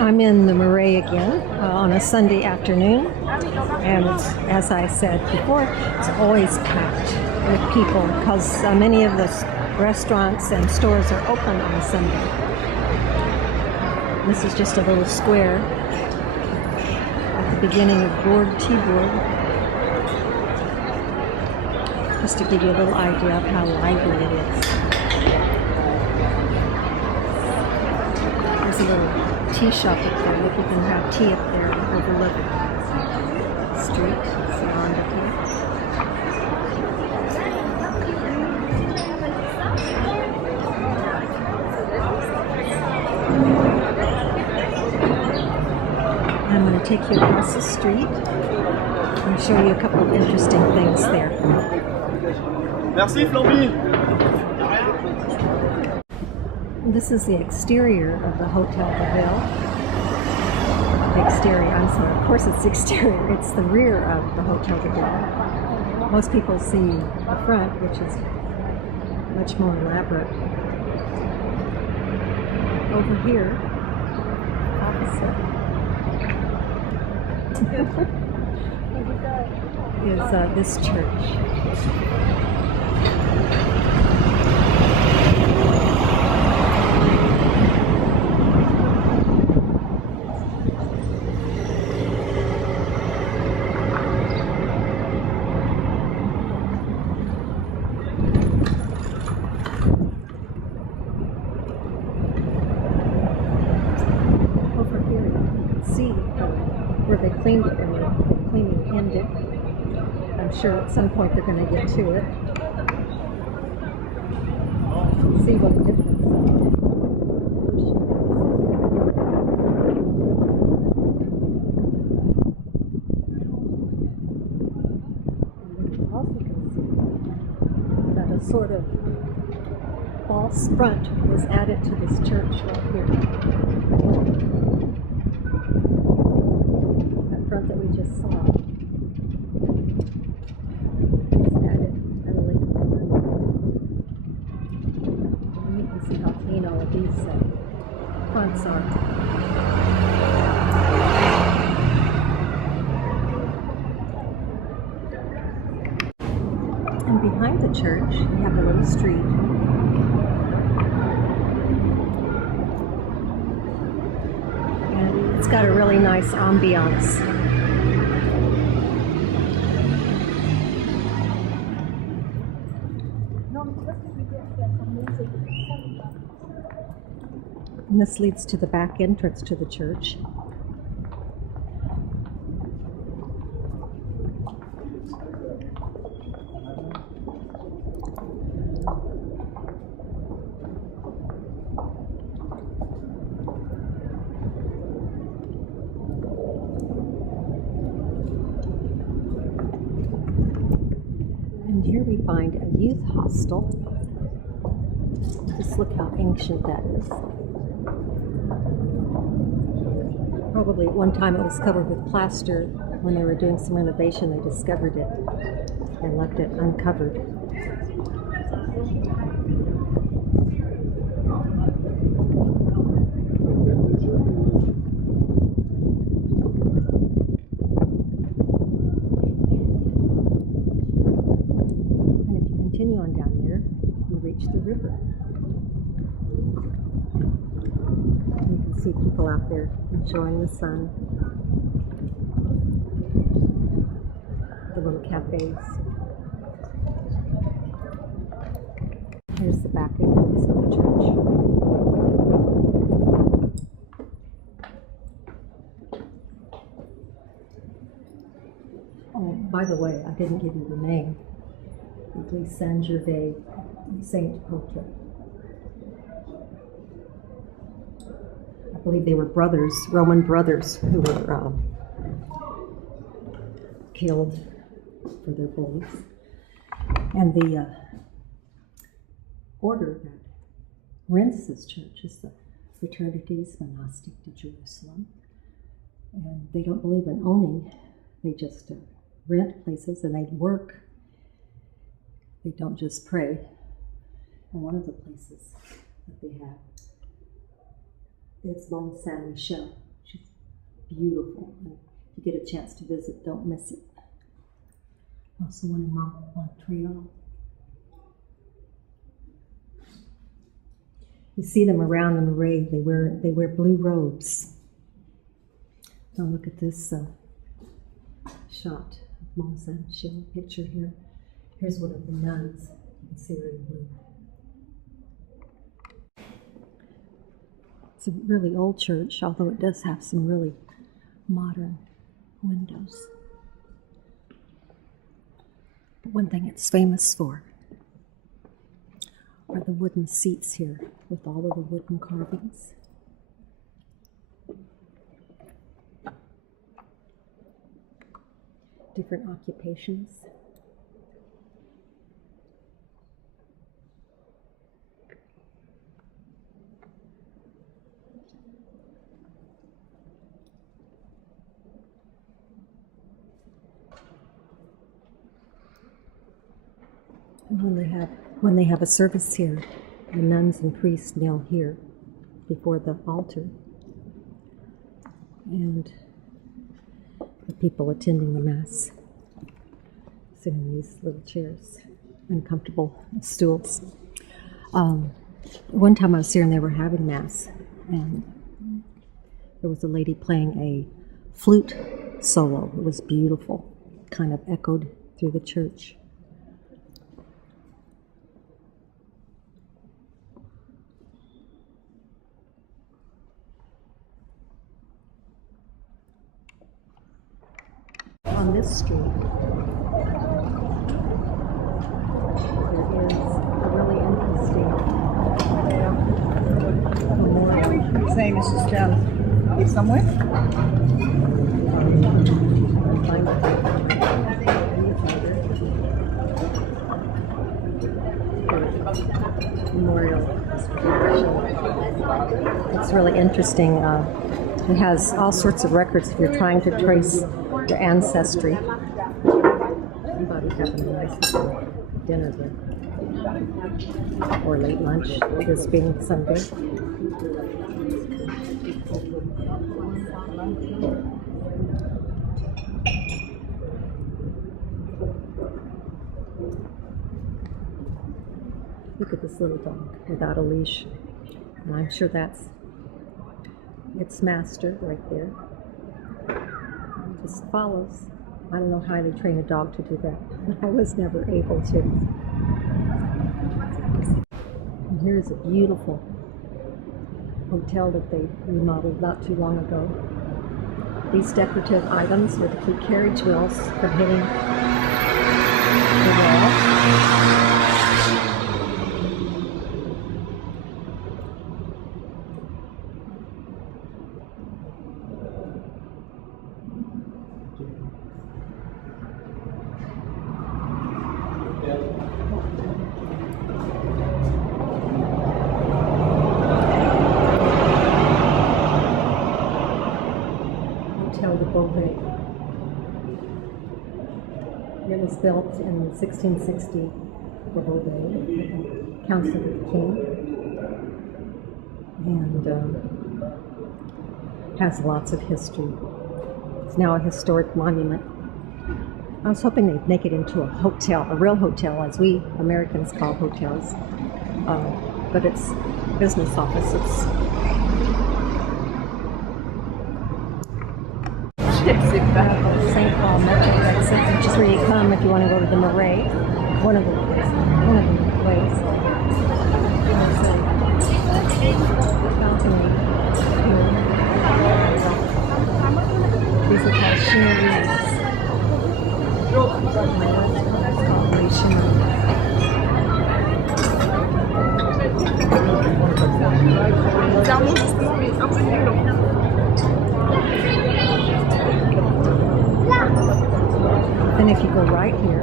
I'm in the Marais again on a Sunday afternoon, and as I said before, it's always packed with people because many of the restaurants and stores are open on Sunday. This is just a little square at the beginning of T-Board, just to give you a little idea of how lively it is. There's a little tea shop up there. Look, you can have tea up there and overlook the street surrounded here. I'm going to take you across the street and show you a couple of interesting things there. Merci, Flamby. This is the exterior of the Hotel de Ville. The exterior, I'm sorry, of course it's the exterior. It's the rear of the Hotel de Ville. Most people see the front, which is much more elaborate. Over here, opposite, is this church. Where they cleaned it and the cleaning ended. I'm sure at some point they're going to get to it. See what the difference is. And you also can see that a sort of false front was added to this church right here. That we just saw. It's added at a later point. And you can see how clean all of these fronts are. And behind the church, we have a little street. And it's got a really nice ambiance. And this leads to the back entrance to the church. And here we find a youth hostel. Just look how ancient that is. Probably at one time it was covered with plaster. When they were doing some renovation, they discovered it and left it uncovered. And if you continue on down there, you reach the river. You can see people out there enjoying the sun. The little cafes. Here's the back entrance of the church. Oh, by the way, I didn't give you the name. Église Saint-Gervais, Saint-Potre. I believe they were brothers, Roman brothers, who were killed for their beliefs. And the order that rents this church is the Fraternities Monastic de Jerusalem. And they don't believe in owning, they just rent places and they work. They don't just pray. And one of the places that they have is Mont Saint-Michel. beautiful. And if you get a chance to visit, don't miss it. Also one in Montreal. You see them around the Marais. They wear blue robes. Now look at this shot of Mont Saint-Michel picture here. Here's one of the nuns. You can see her in blue. It's a really old church, although it does have some really modern windows. But one thing it's famous for are the wooden seats here with all of the wooden carvings. Different occupations. And when they have a service here, the nuns and priests kneel here before the altar. And the people attending the Mass sit in these little chairs, uncomfortable stools. One time I was here and they were having Mass, and there was a lady playing a flute solo. It was beautiful, kind of echoed through the church. On this street, there is a really interesting memorial. You're saying this is down here somewhere? Memorial. It's really interesting. It has all sorts of records if you're trying to trace your ancestry. Somebody having a nice dinner there. Or late lunch, this being Sunday. Look at this little dog without a leash. And I'm sure that's its master right there. It just follows. I don't know how they train a dog to do that. I was never able to. And here's a beautiful hotel that they remodeled not too long ago. These decorative items were to keep carriage wheels from hitting the wall. It was built in 1660 for Beauvais, Council of the King, and has lots of history. It's now a historic monument. I was hoping they'd make it into a hotel, a real hotel, as we Americans call hotels, but it's business office. St. Paul Metro exit, which is where you come if you want to go to the Marais. One of the ways. These are called chineries. And if you go right here,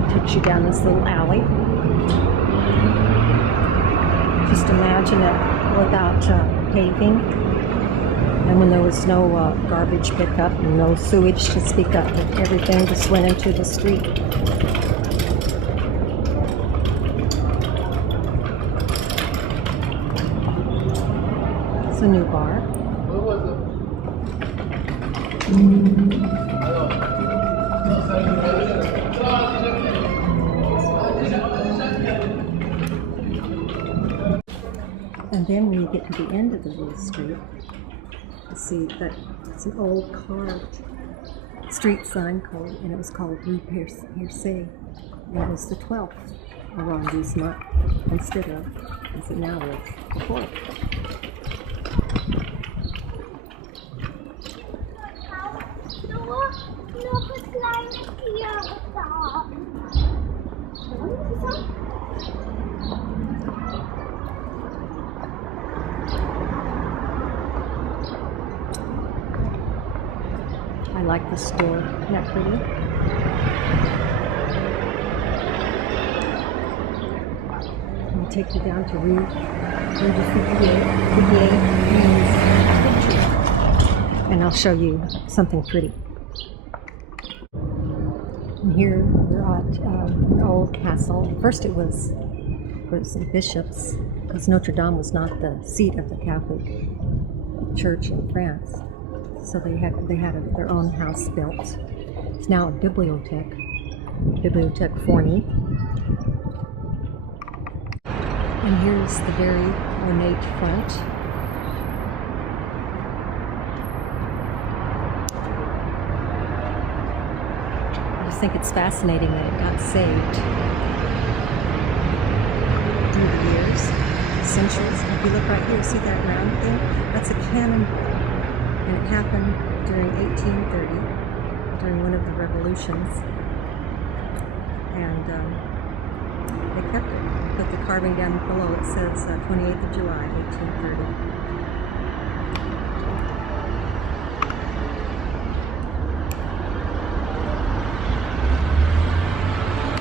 it takes you down this little alley. Just imagine it without paving, and when there was no garbage pickup and no sewage to speak of, everything just went into the street. a new bar. And then when you get to the end of the little street, you see that it's an old carved street sign called, and it was called Rue Paris+. And it was the 12th arrondissement instead of, as it now is, the 4th. I like the store. Isn't that pretty? I'll take you down to Rue de Figuier and I'll show you something pretty. And here we're at an old castle. First it was the bishops, because Notre Dame was not the seat of the Catholic Church in France. So they had their own house built. It's now a bibliothèque, Bibliothèque Forny. And here's the very ornate front. I just think it's fascinating that it got saved through the years, centuries. If you look right here, see that round thing? That's a cannonball. And it happened during 1830, during one of the revolutions. And they kept it. Put the carving down below. It says 28th of July, 1830.